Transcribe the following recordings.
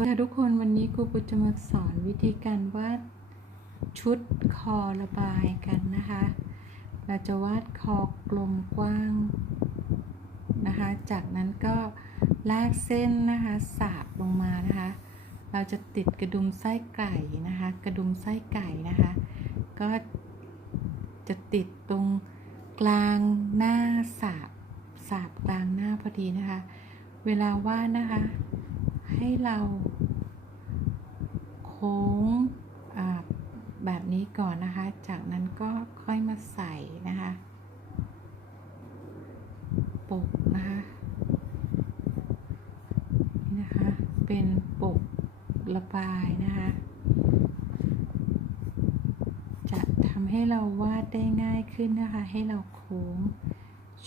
วัสดีทุกคนวันนี้ครูปุจะมาสอนวิธีการวาดชุดคอระบายกันนะคะ เราจะวาดคอกลมกว้างนะคะ จากนั้นก็ลากเส้นนะคะสาบลงมานะคะ เราจะติดกระดุมไส้ไก่นะคะ กระดุมไส้ไก่นะคะ ก็จะติดตรงกลางหน้าสาบสาบกลางหน้าพอดีนะคะ เวลาวาดนะคะ ให้เราโค้งแบบนี้ก่อนนะคะ จากนั้นก็ค่อยมาใส่นะคะปกนะคะนี่นะคะ เป็นปกระบายนะคะ จะทำให้เราวาดได้ง่ายขึ้นนะคะ ให้เราโค้ง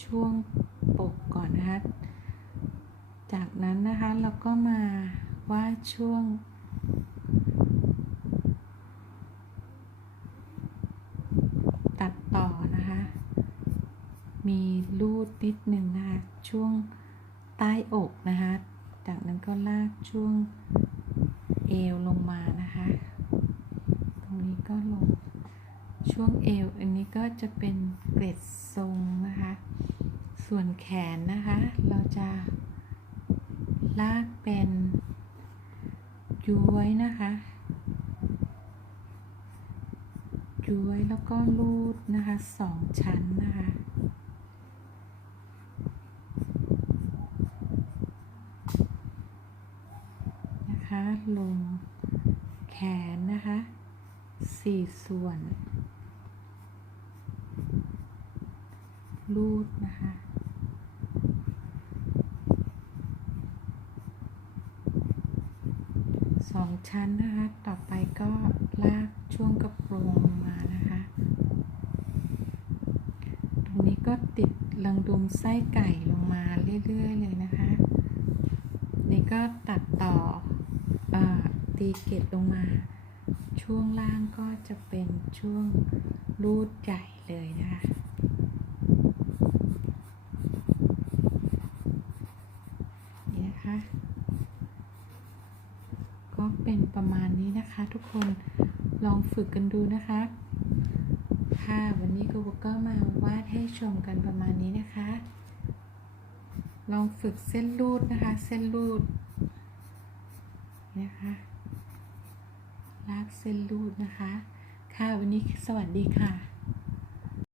ช่วงปกก่อนนะคะ จากนั้นนะคะเราก็มาวาดช่วง ตัดต่อนะคะ มีรูดนิดหนึ่งนะคะ ช่วงใต้อกนะคะ จากนั้นก็ลากช่วงเอวลงมานะคะ ตรงนี้ก็ลงช่วงเอว อันนี้ก็จะเป็นเกร็ดทรงนะคะ ส่วนแขนนะคะ เรา ลากเป็นย้วยนะคะย้วยแล้วก็รูดนะคะสองชั้นนะคะนะคะลงแขนนะคะสี่ส่วนรูดนะคะ สองชั้นนะคะ ต่อไปก็ลากช่วงกระโปรงลงมานะคะ ตรงนี้ก็ติดรังดุมไส้ไก่ลงมาเรื่อย ๆ เลยนะคะ นี่ก็ตัดต่อเออตีเกตลงมา ช่วงล่างก็จะเป็นช่วงรูดใหญ่เลยนะคะ นี่นะคะ ก็ เป็นประมาณนี้นะคะทุกคนลองฝึกกันดูนะคะ ค่ะวันนี้ครูก็มาวาดให้ชมกันประมาณนี้นะคะ ลองฝึกเส้นรูดนะคะ เส้นรูดนะคะ ลากเส้นรูดนะคะ ค่ะวันนี้สวัสดีค่ะ